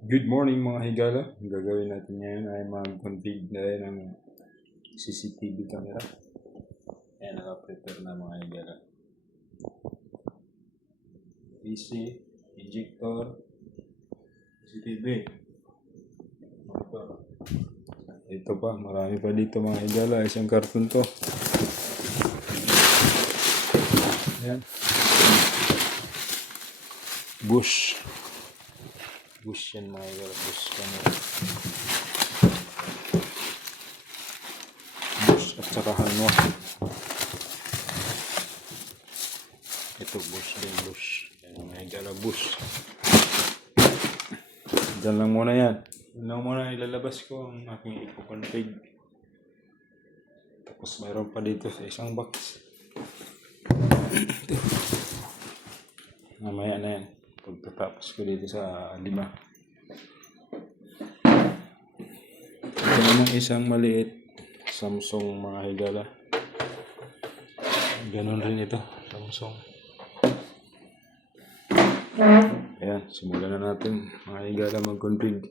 Good morning mga higala. Ang gagawin natin ngayon ay mag-config na rin ng CCTV camera. Ayan, naka-prepare na mga higala. PC, injector, CCTV. Ito pa, marami pa dito mga higala. Isang karton to. Ayan. Bush yan mga higala. Bush camera. At saka hanwa. Ito bush din, bush. Yan mga higala, bush. Diyan lang muna yan. Yan lang muna ilalabas ko ang aking ipo-config. Tapos mayroon pa dito sa isang box. Mamaya na yan. Pagkatapos ko dito sa 5. Ito naman isang maliit Samsung mga higala. Ganon rin ito, Samsung. Ayan, simulan na natin mga higala mag-config.